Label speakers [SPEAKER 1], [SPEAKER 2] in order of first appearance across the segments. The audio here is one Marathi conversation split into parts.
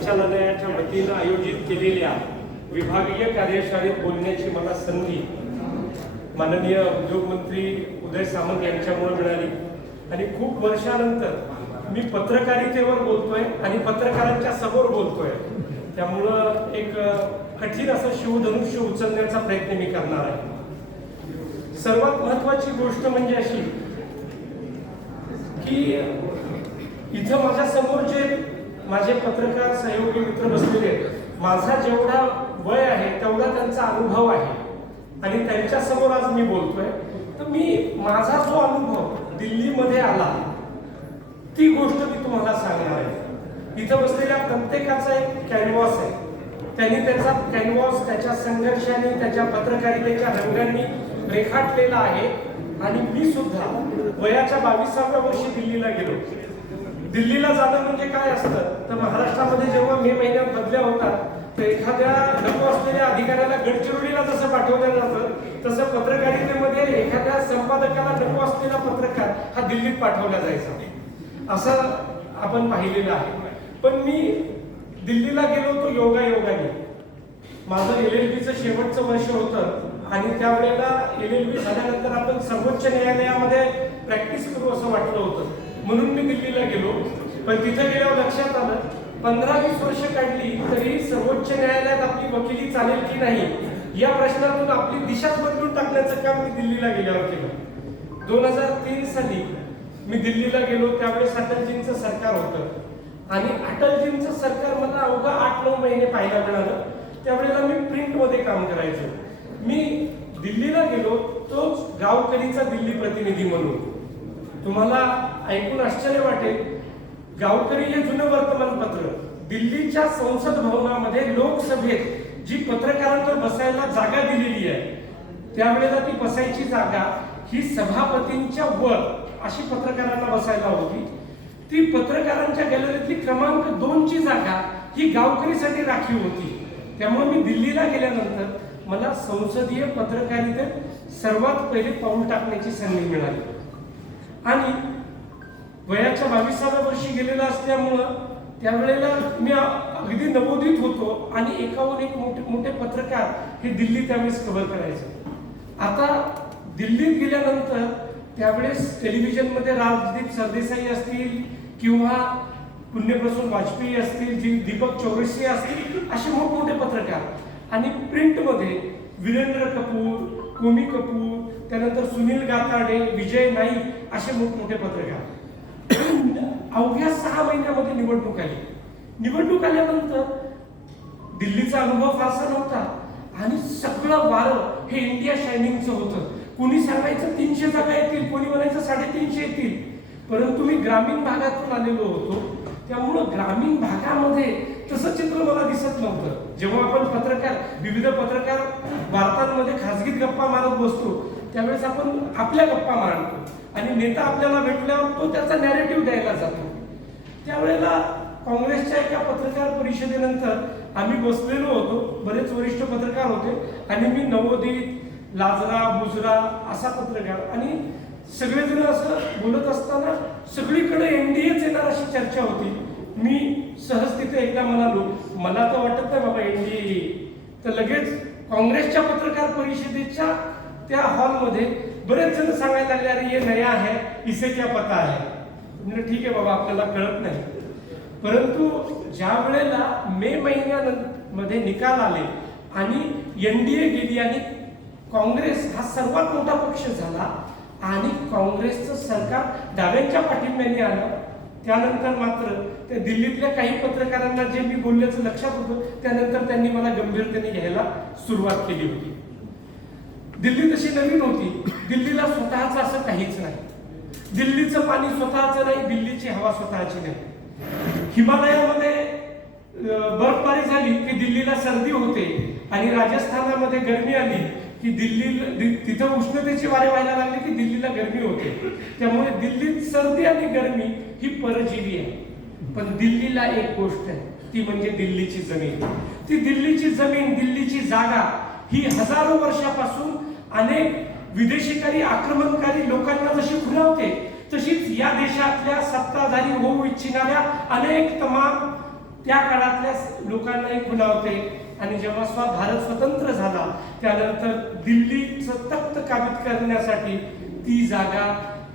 [SPEAKER 1] संचालनालयाच्या वतीनं आयोजित केलेल्या विभागीय कार्यशाळेत बोलण्याची मला संधी माननीय उद्योगमंत्री उदय सामंत यांच्यामुळे मिळाली. आणि खूप वर्षानंतर मी पत्रकारितेवर बोलतोय आणि पत्रकारांच्या समोर बोलतोय. त्यामुळं एक कठीण असं शिवधनुष्य उचलण्याचा प्रयत्न मी करणार आहे. सर्वात महत्वाची गोष्ट म्हणजे अशी की इथं माझ्यासमोर जे माझे पत्रकार सहयोगी मित्र बसलेले माझा जेवढा वय आहे तेवढा त्यांचा अनुभव आहे. आणि त्यांच्यासमोर आज मी बोलतोय. तर मी माझा जो अनुभव दिल्लीमध्ये आला ती गोष्ट मी तुम्हाला सांगणार आहे. इथं बसलेल्या प्रत्येकाचा एक कॅनव्हास आहे. त्यांनी त्याचा कॅनव्हास त्याच्या संघर्षाने त्याच्या पत्रकारितेच्या रंगांनी रेखाटलेला आहे. आणि मी सुद्धा वयाच्या बावीसाव्या वर्षी दिल्लीला गेलो. दिल्लीला जाणं म्हणजे काय असतं? तर महाराष्ट्रामध्ये जेव्हा मे महिन्यात बदल्या होतात तर एखाद्या नको असलेल्या अधिकाऱ्याला गडचिरोलीला जसं पाठवलं जातं तसं पत्रकारितेमध्ये एखाद्या संपादकाला नको असलेला पत्रकार हा दिल्लीत पाठवला जायचा. असं आपण पाहिलेलं आहे. पण मी दिल्लीला गेलो होतो योगा योगाने. माझं एल एल बीचं शेवटचं वर्ष होतं आणि त्यावेळेला एल एल बी झाल्यानंतर आपण सर्वोच्च न्यायालयामध्ये प्रॅक्टिस करू असं वाटलं होतं. पण तिथे गेल्यावर लक्षात आलं पंधरा वीस वर्ष काढली तरी सर्वोच्च न्यायालयात आपली वकिली चालेल की नाही या प्रश्नातून आपली दिशाच बदलून टाकण्याचं काम मी दिल्लीला गेल्यावर केलं. दोन हजार तीन साली मी दिल्लीला गेलो त्यावेळेस अटलजींचं सरकार होतं. आणि अटलजींचं सरकार मला अवघा आठ नऊ महिने पाहायला मिळालं. त्यावेळेला मी प्रिंटमध्ये काम करायचो. मी दिल्लीला गेलो तोच गावकरीचा दिल्ली प्रतिनिधी म्हणून. तुम्हाला ऐकून आश्चर्य वाटेल गावकरी हे जुनं वर्तमानपत्र. दिल्लीच्या संसद भवनामध्ये लोकसभेत जी पत्रकारांना बसायला जागा दिलेली आहे त्यावेळेला ती बसायची जागा ही सभापतींच्या वर अशी पत्रकारांना बसायला होती. ती पत्रकारांच्या गॅलरीतली क्रमांक दोनची जागा ही गावकरीसाठी राखीव होती. त्यामुळे मी दिल्लीला गेल्यानंतर मला संसदीय पत्रकारितेत सर्वात पहिले पाऊल टाकण्याची संधी मिळाली. आणि वयाच्या बावीसाव्या वर्षी गेलेला असल्यामुळं त्यावेळेला मी अगदी नवोदित होतो आणि एकाहून एक मोठे मोठे पत्रकार हे दिल्ली त्यावेळेस कव्हर करायचे. आता दिल्लीत गेल्यानंतर त्यावेळेस टेलिव्हिजनमध्ये राजदीप सरदेसाई असतील किंवा पुण्यप्रसून वाजपेयी असतील जी दीपक चौरसी असतील असे मोठमोठे पत्रकार. आणि प्रिंटमध्ये वीरेंद्र कपूर कोमी कपूर त्यानंतर सुनील गाताडे विजय नाईक असे मोठमोठे पत्रकार. अवघ्या सहा महिन्यामध्ये निवडणूक आली. निवडणूक आल्यानंतर दिल्लीचा अनुभव फारसा नव्हता. आणि सगळं वारं हे इंडिया शायनिंगचं होतं. कोणी सांगायचं तीनशे जागा येतील कोणी म्हणायचं साडेतीनशे येतील. परंतु मी ग्रामीण भागातून आलेलो होतो. त्यामुळं ग्रामीण भागामध्ये तसं चित्र मला दिसत नव्हतं. जेव्हा आपण पत्रकार विविध पत्रकार वार्तांमध्ये खासगीत गप्पा मारत बसतो त्यावेळेस आपण आपल्या गप्पा मारतो. आणि नेता आपल्याला भेटल्यावर तो त्याचा नॅरेटिव्ह द्यायला जातो. त्यावेळेला काँग्रेसच्या एका पत्रकार परिषदेनंतर आम्ही बसलेलो होतो. बरेच वरिष्ठ पत्रकार होते. आणि मी नवोदित लाजरा बुजरा असा पत्रकार. आणि सगळेजण असं बोलत असताना सगळीकडे एनडीएच येणार अशी चर्चा होती. मी सहज तिथे एकदा म्हणालो मला तर वाटत नाही बाबा एनडीए तर लगेच काँग्रेसच्या पत्रकार परिषदेच्या त्या हॉलमध्ये बरेच जण सांगायला लागले अरे ये नया आहे इसे क्या पता आहे. म्हणजे ठीक आहे बाबा आपल्याला कळत नाही. परंतु ज्या वेळेला मे महिन्यामध्ये निकाल आले आणि एनडीए गेली आणि काँग्रेस हा सर्वात मोठा पक्ष झाला आणि काँग्रेसचं सरकार डाव्यांच्या पाठिंब्याने आलं त्यानंतर मात्र त्या दिल्लीतल्या काही पत्रकारांना जे मी बोलल्याचं लक्षात होतं त्यानंतर त्यांनी मला गंभीरतेने घ्यायला सुरुवात केली होती. दिल्ली तशी नवीन होती. दिल्लीला स्वतःच असं काहीच नाही. दिल्लीचं पाणी स्वतःचं नाही दिल्लीची हवा स्वतःची नाही. हिमालयामध्ये बर्फबारी झाली की दिल्लीला सर्दी होते आणि राजस्थानामध्ये गरमी आली की दिल्ली तिथं उष्णतेची वारे व्हायला लागले की दिल्लीला गरमी होते. त्यामुळे दिल्लीत सर्दी आणि गरमी ही परजीवी आहे. पण दिल्लीला एक गोष्ट आहे ती म्हणजे दिल्लीची जमीन. ती दिल्लीची जमीन दिल्लीची जागा ही हजारो वर्षापासून अनेक विदेशीकारी आक्रमणकारी लोकांना जशी खुलावते तशीच या देशातल्या सत्ताधारी होऊ इच्छिणाऱ्या अनेक तमाम त्या काळातल्या लोकांनाही खुलावते आणि जेव्हा स्व भारत स्वतंत्र झाला त्यानंतर दिल्लीचं तख्त काबीज करण्यासाठी ती जागा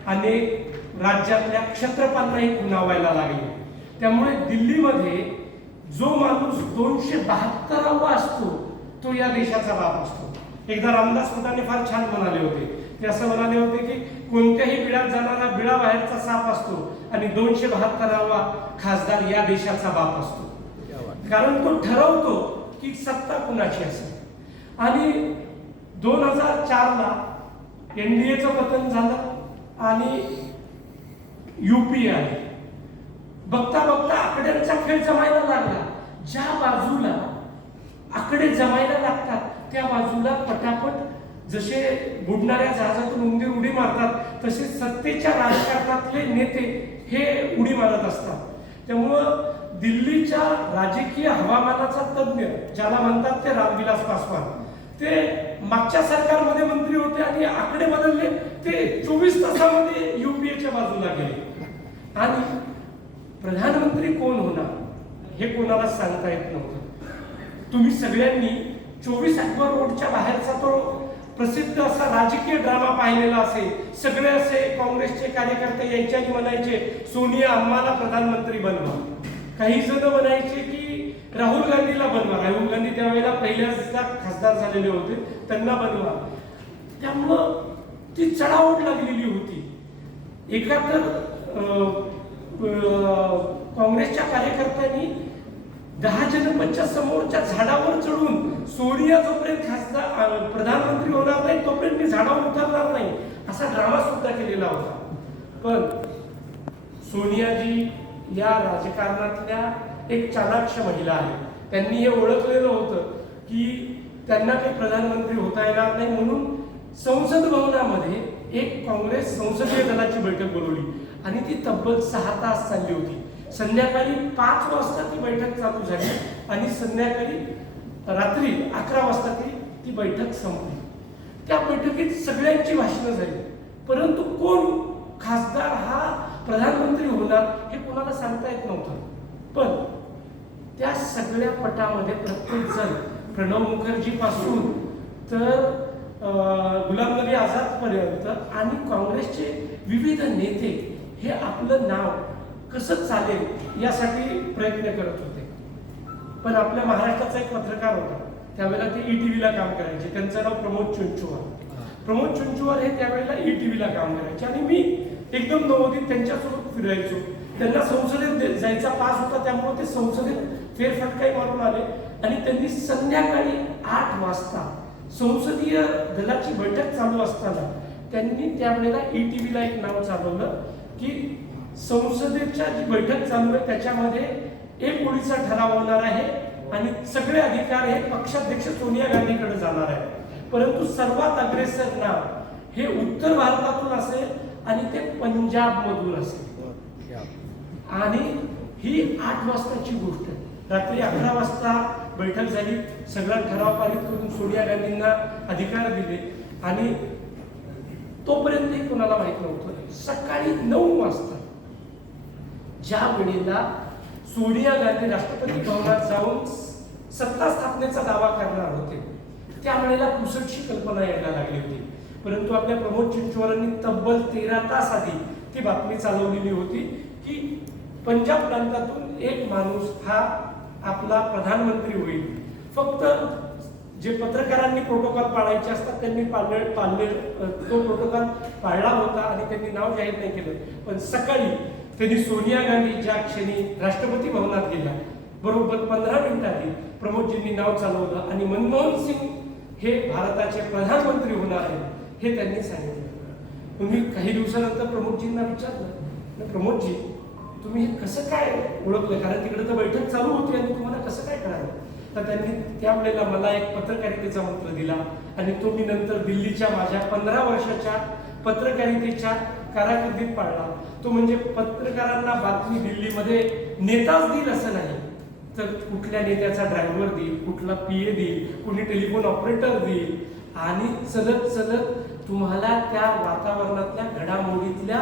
[SPEAKER 1] अनेक राज्यातल्या क्षत्रपांनाही खुणावायला लागली. त्यामुळे दिल्लीमध्ये जो माणूस दोनशे बहात्तरावा असतो तो या देशाचा बाप असतो. एकदा रामदास फुटाणे फार छान म्हणाले होते. ते असं म्हणाले होते की कोणत्याही बिळात जाणारा बिळा बाहेरचा साप असतो आणि दोनशे बहात्तरावा खासदार या देशाचा बाप असतो. कारण तो ठरवतो की सत्ता कुणाची असेल. आणि दोन हजार चारला एनडीएचं पतन झालं आणि युपी आले. बघता बघता आकड्यांचा खेळ जमायला लागला. ज्या बाजूला आकडे जमायला लागतात त्या बाजूला पटापट जसे बुडणाऱ्या जहाजातून उंदीर उडी मारतात तसे सत्तेच्या राजकारणातले नेते हे उडी मारत असतात. त्यामुळं दिल्लीच्या राजकीय हवामानाचा तज्ज्ञ ज्याला म्हणतात ते रामविलास पासवान ते मागच्या सरकारमध्ये मंत्री होते आणि आकडे बदलले ते चोवीस तासामध्ये युपीएच्या बाजूला गेले. आणि प्रधानमंत्री कोण होणार हे कोणाला सांगता येत नव्हतं. तुम्ही सगळ्यांनी चोवीस अकबर रोडच्या बाहेरचा तो प्रसिद्ध असा राजकीय ड्रामा पाहिलेला असेल. सगळे असे काँग्रेसचे कार्यकर्ते यायचे आणि म्हणायचे सोनिया आम्हाला प्रधानमंत्री बनवा. काही जण म्हणायचे की राहुल गांधीला बनवा. राहुल गांधी त्यावेळेला पहिल्यांदा खासदार झालेले होते त्यांना बनवा. त्यामुळं ती चढाओढ लागलेली होती. एका तर काँग्रेसच्या कार्यकर्त्यांनी दहा जनपंच्या समोरच्या झाडावर चढून सोनिया जोपर्यंत खासदार प्रधानमंत्री होणार नाही तोपर्यंत मी झाडावर उतरणार नाही असा ड्रामा सुद्धा केलेला होता. पण सोनियाजी या राजकारणातल्या एक चाणाक्ष महिला आहे त्यांनी हे ओळखलेलं होतं की त्यांना काही प्रधानमंत्री होता येणार नाही म्हणून संसद भवनामध्ये एक काँग्रेस संसदीय दलाची बैठक बोलवली आणि ती तब्बल सहा तास चालली होती. संध्याकाळी पाच वाजता ती बैठक चालू झाली आणि संध्याकाळी रात्री अकरा वाजता ती ती बैठक संपली. त्या बैठकीत सगळ्यांची भाषणं झाली. परंतु कोण खासदार हा प्रधानमंत्री होणार हे कोणाला सांगता येत नव्हतं. पण त्या सगळ्या पटामध्ये प्रत्येक जण प्रणव मुखर्जी पासून तर गुलाम नबी आझाद पर्यंत आणि काँग्रेसचे विविध नेते हे आपलं नाव कसं चालेल यासाठी प्रयत्न करत होते. पण आपल्या महाराष्ट्राचा एक पत्रकार होता. त्यावेळेला ते ई टी व्हीला काम करायचे. त्यांचं नाव प्रमोद चुंचुवार. प्रमोद चुंचुवार हे त्यावेळेला ई टी व्हीला काम करायचे. आणि मी एकदम नवोदित त्यांच्यासोबत फिरायचो. त्यांना संसदेत जायचा पास होता. त्यामुळे ते संसदेत फेरफटकाही मारून आले. आणि त्यांनी संध्याकाळी आठ वाजता संसदीय दलाची बैठक चालू असताना त्यांनी त्यावेळेला ई टी व्हीला एक नाव चालवलं की संसदेच्या जी बैठक चालू आहे त्याच्यामध्ये एक ओळीचा ठराव होणार आहे आणि सगळे अधिकार हे पक्षाध्यक्ष सोनिया गांधीकडे जाणार आहे परंतु सर्वात अग्रेसर नाव हे उत्तर भारतातून असेल आणि ते पंजाब मधून असेल. आणि ही आठ वाजताची गोष्ट आहे. रात्री अकरा वाजता बैठक झाली सगळा ठराव पारित करून सोनिया गांधींना अधिकार दिले आणि तोपर्यंतही कोणाला माहीत नव्हतं. सकाळी नऊ वाजता ज्या वेळेला सोनिया गांधी राष्ट्रपती भवनात जाऊन सत्ता स्थापनेचा दावा करणार होते त्यावेळेला कुसटची कल्पना यायला लागली होती. परंतु आपल्या प्रमोद चिंचवरांनी तब्बल तेरा तास आधी ती बातमी चालवलेली होती की पंजाब प्रांतातून एक माणूस हा आपला प्रधानमंत्री होईल. फक्त जे पत्रकारांनी प्रोटोकॉल पाळायचे असतात त्यांनी पाळले पाळले तो प्रोटोकॉल पाळला होता आणि त्यांनी नाव जाहीर नाही केलं. पण सकाळी त्यांनी सोनिया गांधी ज्या क्षणी राष्ट्रपती भवनात गेल्या बरोबर पंधरा मिनिटांनी प्रमोदजींनी नाव चालवलं आणि मनमोहन सिंग हे भारताचे प्रधानमंत्री होणार आहेत हे त्यांनी सांगितलं. तुम्ही काही दिवसानंतर प्रमोदजींना विचारलं प्रमोदजी तुम्ही हे कसं काय ओळखलं? कारण तिकडे तर बैठक चालू होती आणि तुम्हाला कसं काय कळालं? तर त्यांनी त्यावेळेला मला एक पत्रकारितेचा मंत्र दिला आणि तो मी नंतर दिल्लीच्या माझ्या पंधरा वर्षाच्या पत्रकारितेच्या कारकिर्दीत पाळला तो म्हणजे पत्रकारांना बातमी दिल्लीमध्ये नेताच देईल असं नाही. तर कुठल्या नेत्याचा ड्रायव्हर देईल कुठला पी ए देईल कुणी टेलिफोन ऑपरेटर देईल? आणि चलत चलत तुम्हाला त्या वातावरणातल्या घडामोडीतल्या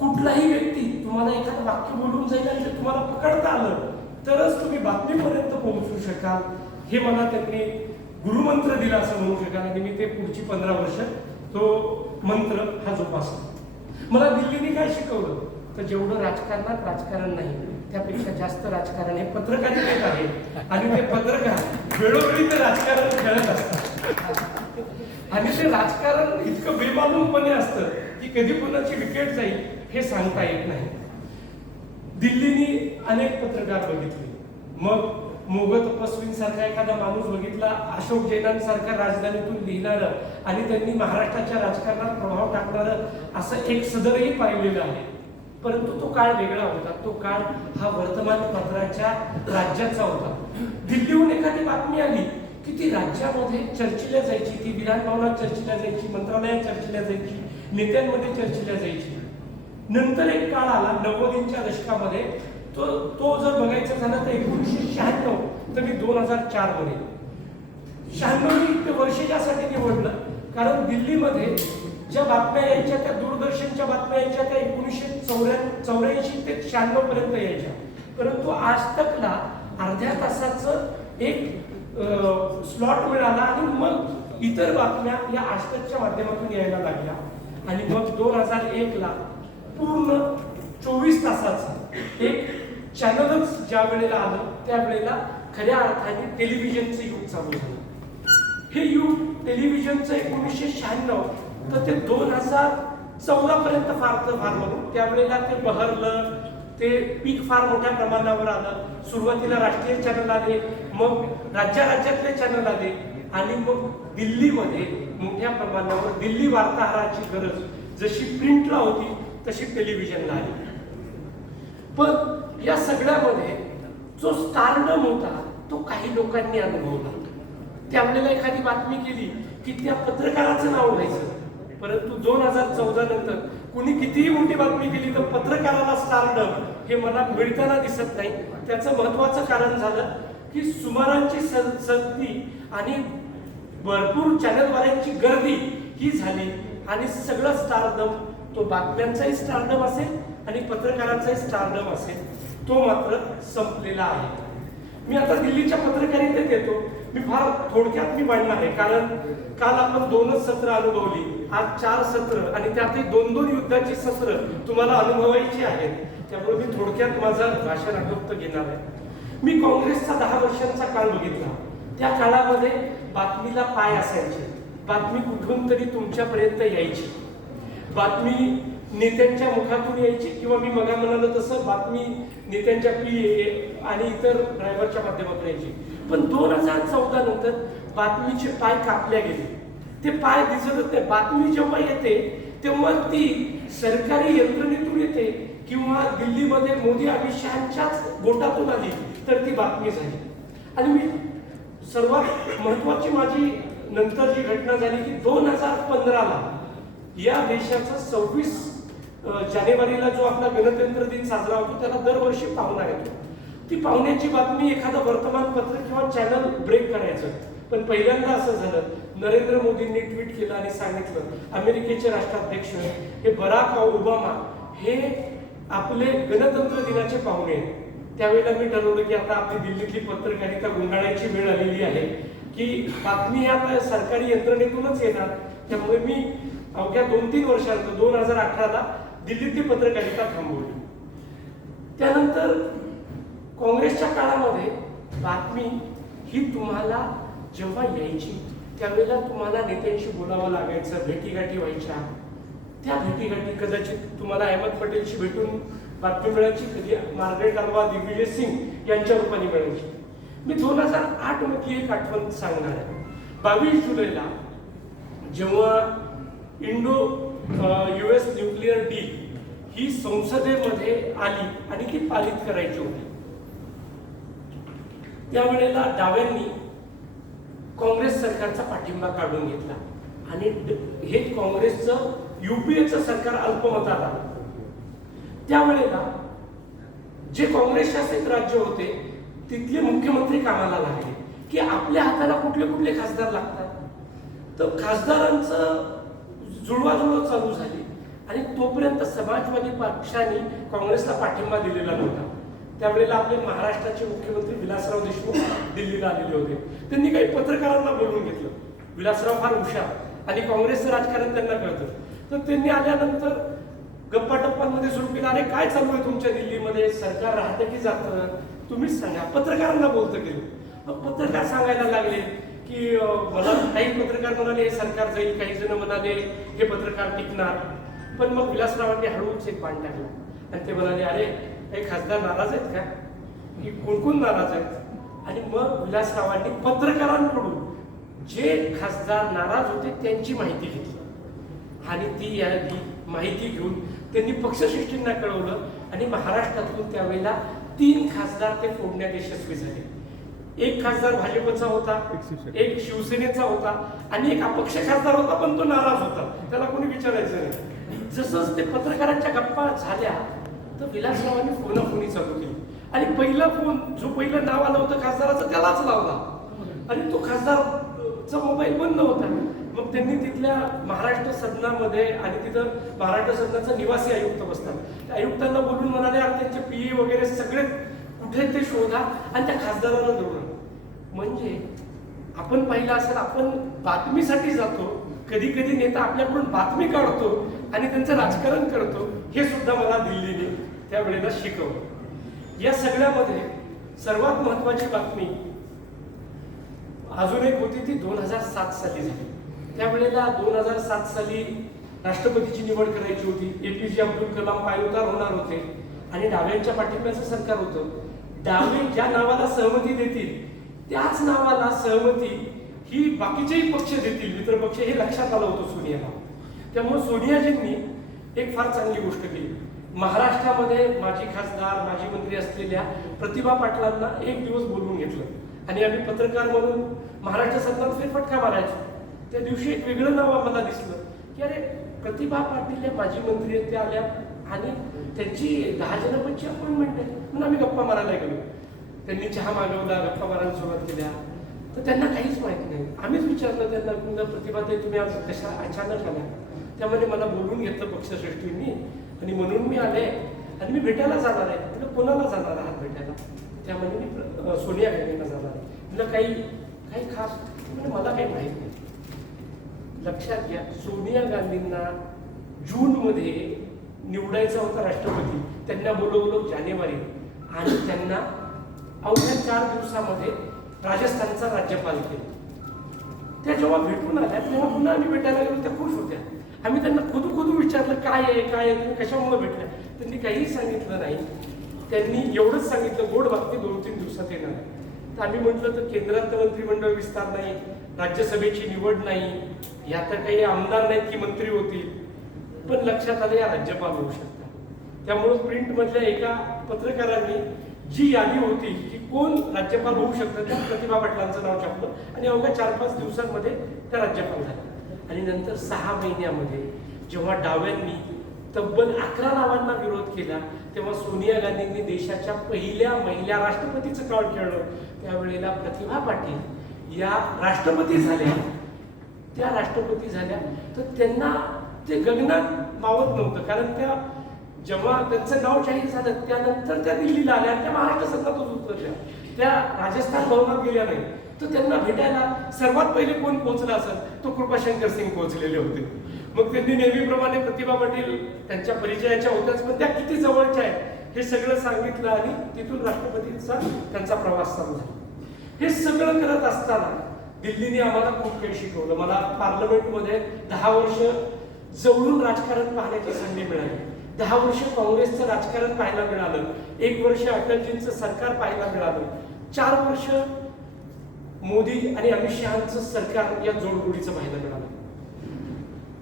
[SPEAKER 1] कुठलाही व्यक्ती तुम्हाला एखादं वाक्य बोलून जाईल आणि ते तुम्हाला पकडता आलं तरच तुम्ही बातमीपर्यंत पोहोचू शकाल. हे मला त्यांनी गुरुमंत्र दिला असं म्हणू शकाल. आणि मी ते पुढची पंधरा वर्ष तो मंत्र हा जोपासला मला दिल्लीने काय शिकवलं? तर जेवढं राजकारणात राजकारण नाही त्यापेक्षा जास्त राजकारण हे पत्रकारितेत आहे. आणि ते पत्रकार वेळोवेळी ते राजकारण खेळत असतात. आणि ते राजकारण इतकं बेमालूमपणे असतं की कधी कोणाची विकेट जाईल हे सांगता येत नाही. दिल्लीने अनेक पत्रकार बघितले. मग मोग तपस्वींसारखा एखादा माणूस बघितला अशोक जैनांसारखा राजधानीतून लिहिणारं आणि त्यांनी महाराष्ट्राच्या राजकारणात प्रभाव टाकणारं असं एक सदरही पाहिलेलं आहे. परंतु तो काळ वेगळा होता. तो काळ हा वर्तमानपत्राच्या राज्याचा होता. दिल्लीहून एखादी बातमी आली की ती राज्यामध्ये चर्चेला जायची ती विधानभवनात चर्चेला जायची मंत्रालयात चर्चेला जायची नेत्यांमध्ये चर्चेला जायची. नंतर एक काळ आला नव्वदींच्या दशकामध्ये तो तो जर बघायचं झालं तर एकोणीसशे शहाण्णव तर मी दोन हजार चारमध्ये शहाण्णव मी वर्ष ज्यासाठी निवडलं कारण दिल्लीमध्ये ज्या बातम्या यायच्या त्या दूरदर्शनच्या बातम्या यायच्या त्या एकोणीसशे चौऱ्या चौऱ्याऐंशी ते शहाण्णव पर्यंत यायच्या. परंतु आज तकला अर्ध्या तासाचं एक स्लॉट मिळाला आणि मग इतर बातम्या या आजतकच्या माध्यमातून यायला लागल्या. आणि मग दोन हजार एक ला पूर्ण चोवीस तासाचं एक चॅनलच ज्या वेळेला आलं त्यावेळेला खऱ्या अर्थाने टेलिव्हिजनचं युग चालू झालं. हे युग टेलिव्हिजनचं एकोणीसशे शहाण्णव तर ते दोन हजार चौदा पर्यंत फार फार म्हणून त्यावेळेला ते बहरलं ते पीक फार मोठ्या प्रमाणावर आलं. सुरुवातीला राष्ट्रीय चॅनल आले मग राज्या राज्यातले चॅनल आले आणि मग दिल्लीमध्ये मोठ्या प्रमाणावर दिल्ली वार्ताहराची गरज जशी प्रिंटला होती तशी टेलिव्हिजनला आली. पण या सगळ्यामध्ये जो स्टारडम होता तो काही लोकांनी अनुभवला. आपल्याला एखादी बातमी केली की त्या पत्रकाराचं नाव व्हायचं परंतु दोन हजार चौदा नंतर कुणी कितीही मोठी बातमी केली तर पत्रकाराला स्टारडम हे मला मिळताना दिसत नाही. त्याचं महत्वाचं कारण झालं की सुमारांची स- आणि भरपूर चॅनलवाल्यांची गर्दी ही झाली. आणि सगळं स्टारडम तो बातम्यांचाही स्टारडम असेल आणि पत्रकारांचाही स्टारडम असेल. तो मात्र संपलेला आहे. मी आता दिल्लीच्या पत्रकारितेत येतो. मी फार थोडक्यात मी मांडणार आहे कारण काल आपण दोनच सत्र अनुभवली. आज चार सत्र आणि त्यातही दोन दोन युद्धाची सत्र तुम्हाला अनुभवायची आहेत. त्यामुळे मी थोडक्यात माझं भाषण आटोपत घेणार आहे. मी काँग्रेसचा दहा वर्षांचा काळ बघितला. त्या काळामध्ये बातमीला पाय असायचे. बातमी कुठून तरी तुमच्यापर्यंत यायची. बातमी नेत्यांच्या मुखातून यायची किंवा मी मगा म्हणालो तसं बातमी नेत्यांच्या पी आणि इतर ड्रायव्हरच्या माध्यमातून यायची. पण दोन हजार चौदा नंतर बातमीचे पाय कापल्या गेले. ते पाय दिसतच नाही. बातमी जेव्हा येते तेव्हा ती सरकारी यंत्रणेतून येते किंवा दिल्लीमध्ये मोदी अमित शहाच्याच गोटातून आली तर ती बातमी झाली. आणि मी सर्वात महत्वाची माझी नंतर जी घटना झाली की दोन हजार पंधराला. या देशाचा सव्वीस जानेवारीला जो आपला गणतंत्र दिन साजरा होतो त्याला दरवर्षी पाहुणा येतो. ती पाहुण्याची बातमी एखादं वर्तमानपत्र किंवा चॅनल ब्रेक करायचं. पण पहिल्यांदा असं झालं नरेंद्र मोदींनी ट्विट केलं आणि सांगितलं अमेरिकेचे राष्ट्राध्यक्ष हे बराक ओबामा हे आपले गणतंत्र दिनाचे पाहुणे आहेत. त्यावेळेला मी ठरवलं की आता आपली दिल्लीतली पत्रकारिता गुंडाळायची वेळ आलेली आहे की बातमी आता सरकारी यंत्रणेतूनच येणार. त्यामुळे मी अवघ्या दोन तीन वर्षांत दोन हजार अठराला दिल्लीतली पत्रकारिता थांबवली. त्यानंतर काँग्रेसच्या काळामध्ये बातमी ही तुम्हाला जेव्हा यायची त्यावेळेला तुम्हाला नेत्यांशी बोलावं लागायचं भेटीगाठी व्हायच्या. त्या भेटीगाठी कदाचित तुम्हाला अहमद पटेलशी भेटून बातमी मिळायची कधी मार्गरेट अल्वा दिग्विजय सिंग यांच्या रूपाने मिळायची. मी दोन हजार आठ मधली एक आठवण सांगणार आहे. बावीस जुलैला जेव्हा इंडो युएस न्यूक्लिअर डील ही संसदेमध्ये आली आणि ती पारित करायची होती. त्यावेळेला डाव्यांनी काँग्रेस सरकारचा पाठिंबा काढून घेतला. आणि हे काँग्रेसचं युपीएचं सरकार अल्पमतात आलं. त्यावेळेला जे काँग्रेस शासित राज्य होते तिथले मुख्यमंत्री कामाला लागले की आपल्या हाताला कुठले कुठले खासदार लागतात. तर खासदारांचं जुळवाजुळव चालू झाली. आणि तोपर्यंत समाजवादी पक्षाने काँग्रेसला पाठिंबा दिलेला नव्हता. त्यावेळेला आपले महाराष्ट्राचे मुख्यमंत्री विलासराव देशमुख दिल्लीला आलेले होते. त्यांनी काही पत्रकारांना बोलून घेतलं. विलासराव फार हुशार आणि काँग्रेसचं राजकारण त्यांना कळतं. तर त्यांनी आल्यानंतर गप्पा टप्पांमध्ये सुरू केलं अरे काय चालू आहे तुमच्या दिल्लीमध्ये? सरकार राहतं की जातं? तुम्हीच सांगा. पत्रकारांना बोलतं गेलं मग पत्रकार सांगायला लागले की मला काही पत्रकार म्हणाले हे सरकार जाईल काही जण म्हणाले हे पत्रकार टिकणार. पण मग विलासरावांनी हळूच एक पान टाकला. आणि ते म्हणाले अरे हे खासदार नाराज आहेत का? की कोण कोण नाराज आहेत? आणि मग विलासरावांनी पत्रकारांकडून जे खासदार नाराज होते त्यांची माहिती घेतली. आणि ती यादी माहिती घेऊन त्यांनी पक्षश्रेष्ठींना कळवलं आणि महाराष्ट्रातून त्यावेळेला तीन खासदार ते फोडण्यात यशस्वी झाले. एक खासदार भाजपचा होता एक शिवसेनेचा. होता आणि एक अपक्ष खासदार होता पण तो नाराज होता. त्याला कोणी विचारायचं नाही. जसं ते पत्रकारांच्या गप्पा झाल्या तर विलासरावांनी फोनाफोनी चालू केली. आणि पहिला फोन जो पहिलं नाव आलं होतं खासदाराचं त्यालाच लावला. आणि तो खासदारचा मोबाईल बंद होता. मग त्यांनी तिथल्या महाराष्ट्र सदनामध्ये आणि तिथं महाराष्ट्र सदनाचा निवासी आयुक्त बसतात. त्या आयुक्तांना बोलून म्हणाले त्यांचे पीए वगैरे सगळे कुठे ते शोधा आणि त्या खासदाराला जोडा म्हणजे आपण पाहिलं असेल आपण बातमीसाठी जातो. कधी कधी नेता आपल्याकडून बातमी काढतो आणि त्यांचं राजकारण करतो. हे सुद्धा मला दिल्लीने त्यावेळेला शिकवलं. या सगळ्यामध्ये सर्वात महत्वाची बातमी अजून एक होती ती दोन हजार सात साली झाली. त्यावेळेला दोन हजार सात साली राष्ट्रपतीची निवड करायची होती. एपीजे अब्दुल कलाम पायउतार होणार होते. आणि डाव्यांच्या पाठिंब्याचं सरकार होतं. डावे ज्या नावाला सहमती देतील त्याच नावाला सहमती ही बाकीचेही पक्ष देतील मित्र पक्ष हे लक्षात आलं होतं सोनियाला. त्यामुळे सोनियाजींनी एक फार चांगली गोष्ट केली. महाराष्ट्रामध्ये माजी खासदार माजी मंत्री असलेल्या प्रतिभा पाटलांना एक दिवस बोलवून घेतलं. आणि आम्ही पत्रकार म्हणून महाराष्ट्र सरकार फेरफटका मारायचो. त्या दिवशी एक वेगळं नाव आम्हाला दिसलं. की अरे प्रतिभा पाटील या माजी मंत्री आहेत त्या आल्या आणि त्यांची दहा जणांची अपॉइंटमेंट आहे. म्हणून आम्ही गप्पा मारायला गेलो. त्यांनी चहा मागवला गप्पा मारायला सुरुवात केल्या. तर त्यांना काहीच माहीत नाही. आम्हीच विचारलं त्यांना म्हणलं प्रतिभा ते तुम्ही आज कशा अचानक आल्या? त्यामध्ये मला बोलून घेतलं पक्षश्रेष्ठींनी आणि म्हणून मी आले आणि मी भेटायला जाणार आहे. म्हणजे कोणाला जाणार आहात भेटायला? त्यामध्ये मी सोनिया गांधींना जाणार आहे. म्हणजे काही काही खास म्हणजे मला काही माहीत नाही. लक्षात घ्या सोनिया गांधींना जूनमध्ये निवडायचा होता राष्ट्रपती. त्यांना बोलवलं जानेवारी आणि त्यांना अवघ्या चार दिवसामध्ये राजस्थानचा राज्यपाल केला. त्या जेव्हा भेटून आल्या तेव्हा पुन्हा आम्ही भेटायला गेलो त्या खुश होत्या. आम्ही त्यांना खुदू खुदू विचारलं काय आहे काय आहे? तुम्ही कशामुळे भेटल्या? त्यांनी काहीही सांगितलं नाही. त्यांनी एवढंच सांगितलं गोड बातमी दोन तीन दिवसात येणार तर आम्ही म्हटलं तर केंद्रात मंत्रिमंडळ विस्तार नाही राज्यसभेची निवड नाही या तर काही आमदार नाहीत की मंत्री होतील. पण लक्षात आलं या राज्यपाल होऊ शकतात. त्यामुळे प्रिंट मधल्या एका पत्रकारांनी जी यादी होती की कोण राज्यपाल होऊ शकतं त्या प्रतिभा पाटलांचं नाव छापलं आणि अवघ्या चार पाच दिवसांमध्ये त्या राज्यपाल झाल्या. आणि नंतर सहा महिन्यामध्ये जेव्हा डाव्यांनी तब्बल अकरा नावांना विरोध केला तेव्हा सोनिया गांधींनी देशाच्या पहिल्या महिला राष्ट्रपतीचं कार्ड खेळलं. त्यावेळेला प्रतिभा पाटील या राष्ट्रपती झाल्या. त्या राष्ट्रपती झाल्या. तर त्यांना ते गगनात मावत नव्हतं कारण त्या जेव्हा त्यांचं नाव जाहीर झालं त्यानंतर त्या दिल्लीला आल्या आणि त्या महाराष्ट्र सत्तातच उतरल्या. त्या राजस्थान भवनात गेल्या नाही. तर त्यांना भेटायला सर्वात पहिले कोण पोहोचला असेल? तो कृपाशंकर सिंग पोहोचलेले होते. मग त्यांनी नेहमीप्रमाणे प्रतिभा पाटील त्यांच्या परिचयाच्या होत्याच पण त्या किती जवळच्या आहेत हे सगळं सांगितलं आणि तिथून राष्ट्रपतींचा त्यांचा प्रवास चालू झाला. हे सगळं करत असताना दिल्लीने आम्हाला खूप काही शिकवलं. मला पार्लमेंटमध्ये दहा वर्ष जवळून राजकारण पाहण्याची संधी मिळाली. दहा वर्ष काँग्रेसचं राजकारण पाहायला मिळालं. एक वर्ष अटलजींचं सरकार पाहायला मिळालं. चार वर्ष मोदी आणि अमित शहाचं सरकार या जोडगोडीचं पाहायला मिळालं.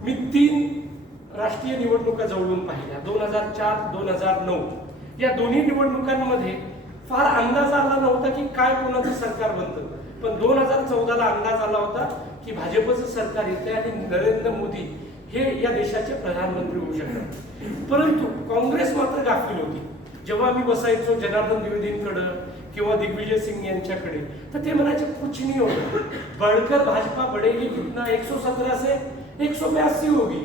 [SPEAKER 1] मी तीन राष्ट्रीय निवडणुका जवळून पाहिल्या. दोन हजार चार दोन हजार नऊ. या दोन्ही निवडणुकांमध्ये फार अंदाज आला नव्हता की काय कोणाचं सरकार बनतं. पण दोन हजार चौदाला अंदाज आला होता की भाजपचं सरकार येते आणि नरेंद्र मोदी हे या देशाचे प्रधानमंत्री होऊ शकतात परंतु काँग्रेस मात्र गाफील होती. जेव्हा आम्ही बसायचो जनार्दन द्विवेदींकडं किंवा दिग्विजय सिंग यांच्याकडे तर ते म्हणायचे कुछ नाही होगा. बढ़कर भाजपा बढ़ेगी कितना एक सौ सतरा से एक सौ ब्यासी होगी.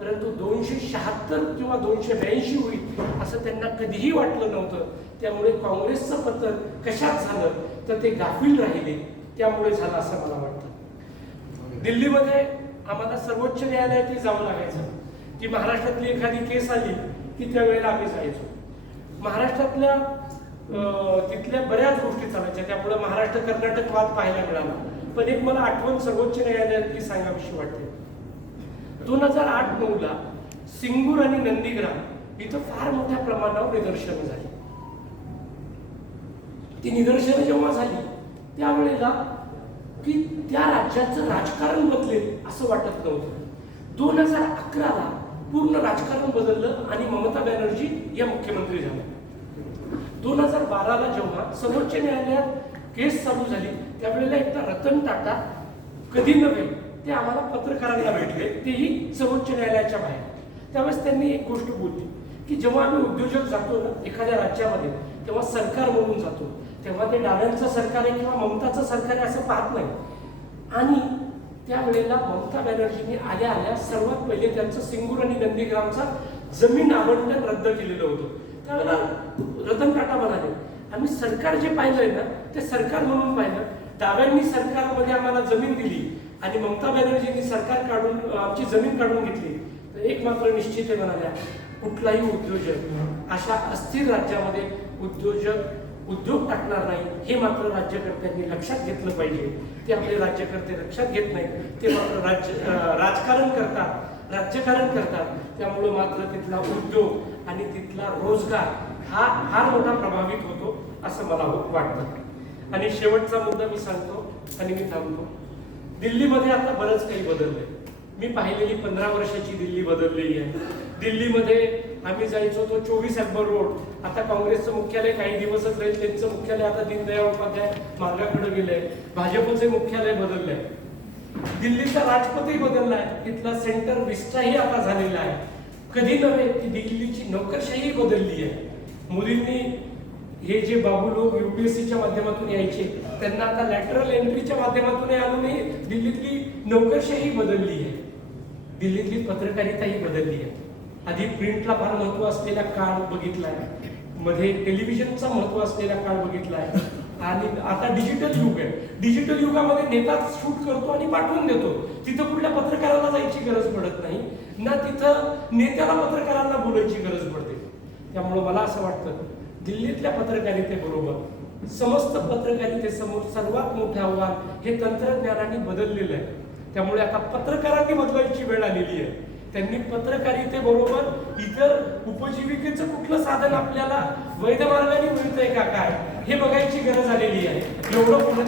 [SPEAKER 1] परंतु दोनशे शहात्तर किंवा दोनशे ब्याऐंशी होईल असं त्यांना कधीही वाटलं नव्हतं. त्यामुळे काँग्रेसचं पतन कशात झालं तर ते गाफील राहिले. त्यामुळे झालं असं मला वाटतं. दिल्लीमध्ये आम्हाला सर्वोच्च न्यायालयातही जावं लागायचं. ती महाराष्ट्रातली एखादी केस आली की त्यावेळेला आम्ही जायचो. महाराष्ट्रातल्या तिथल्या बऱ्याच गोष्टी चालायच्या. त्यामुळे महाराष्ट्र कर्नाटक वाद पाहायला मिळाला. पण एक मला आठवण सर्वोच्च न्यायालयातली सांगावीशी वाटते. दोन हजार आठ नऊला सिंगूर आणि नंदीग्राम इथं फार मोठ्या प्रमाणावर निदर्शनं झाली. ती निदर्शनं जेव्हा झाली त्यावेळेला की त्या राज्याचं राजकारण बदलेल असं वाटत नव्हतं. दोन हजार अकराला पूर्ण राजकारण बदललं आणि ममता बॅनर्जी या मुख्यमंत्री झाल्या दोन हजार बाराला जेव्हा सर्वोच्च न्यायालयात केस चालू झाली त्यावेळेला एकदा रतन टाटा कधी नव्हे ते आम्हाला पत्रकारांना भेटले तेही सर्वोच्च न्यायालयाच्या बाहेर. त्यावेळेस त्यांनी एक गोष्ट बोलली की जेव्हा आम्ही उद्योजक जातो ना एखाद्या राज्यामध्ये तेव्हा सरकार म्हणून जातो. तेव्हा ते डाव्यांचं सरकार आहे किंवा ममताचं सरकार आहे असं पाहत नाही. आणि त्यावेळेला ममता बॅनर्जींनी आल्या आल्या सर्वात पहिले त्यांचं सिंगूर आणि नंदीग्रामचं जमीन आवंटन रद्द केलेलं होतं. त्यावेळेला रतन टाटा म्हणाले आम्ही सरकार जे पाहिलंय ना ते सरकार म्हणून पाहिलं. डाव्यांनी सरकारमध्ये आम्हाला जमीन दिली आणि ममता बॅनर्जींनी सरकार काढून आमची जमीन काढून घेतली. तर एक मात्र निश्चित म्हणाल्या कुठलाही उद्योजक अशा अस्थिर राज्यामध्ये उद्योजक उद्योग टाकणार नाही हे मात्र राज्यकर्त्यांनी लक्षात घेतलं पाहिजे. ते आपले राज्यकर्ते लक्षात घेत नाहीत. ते मात्र राज्य राजकारण करतात राज्यकारण करतात. त्यामुळं मात्र तिथला उद्योग आणि तिथला रोजगार हा फार मोठा प्रभावित होतो असं मला वाटतं. आणि शेवटचा मुद्दा मी सांगतो आणि मी थांबतो. दिल्लीमध्ये आता बरंच काही बदललंय. मी पाहिलेली पंधरा वर्षाची दिल्ली बदललेली आहे. दिल्लीमध्ये आम्ही जायचो तो चोवीस अकबर रोड. आता काँग्रेसचं मुख्यालय काही दिवसच राहील त्यांचं मुख्यालय आता दीनदयाळ उपाध्याय मार्गाकडे गेलंय. भाजपचे मुख्यालय बदललंय. दिल्लीचा राजपथही बदललाय तिथला सेंटर विस्टाही आता झालेला आहे. कधी नव्हे ती दिल्लीची नोकरशाही बदलली आहे. मुलींनी हे जे बाबू लोक युपीएससीच्या माध्यमातून यायचे त्यांना आता लॅटरल एंट्रीच्या माध्यमातून आणूनही दिल्लीतली नोकरशाही बदलली आहे. दिल्लीतली पत्रकारिताही बदलली आहे. आधी प्रिंटला फार महत्त्व असलेला काळ बघितलायमध्ये टेलिव्हिजनचा महत्त्व असलेला काळ बघितलाय आणि आता डिजिटल युग आहे. डिजिटल युगामध्ये नेता शूट करतो आणि पाठवून देतो. तिथं कुठल्या पत्रकाराला जायची गरज पडत नाही. ना तिथं नेत्याला पत्रकारांना बोलायची गरज पडते. त्यामुळं मला असं वाटतं दिल्लीतल्या पत्रकारितेबरोबर समस्त पत्रकारितेसमोर सर्वात मोठं आव्हान हे तंत्रज्ञानाने बदललेलं आहे. त्यामुळे आता पत्रकारांनी बदलायची वेळ आलेली आहे. त्यांनी पत्रकारितेबरोबर इतर उपजीविकेचं कुठलं साधन आपल्याला वैध मार्गाने मिळतंय का काय हे बघायची गरज आलेली आहे. एवढं पुढे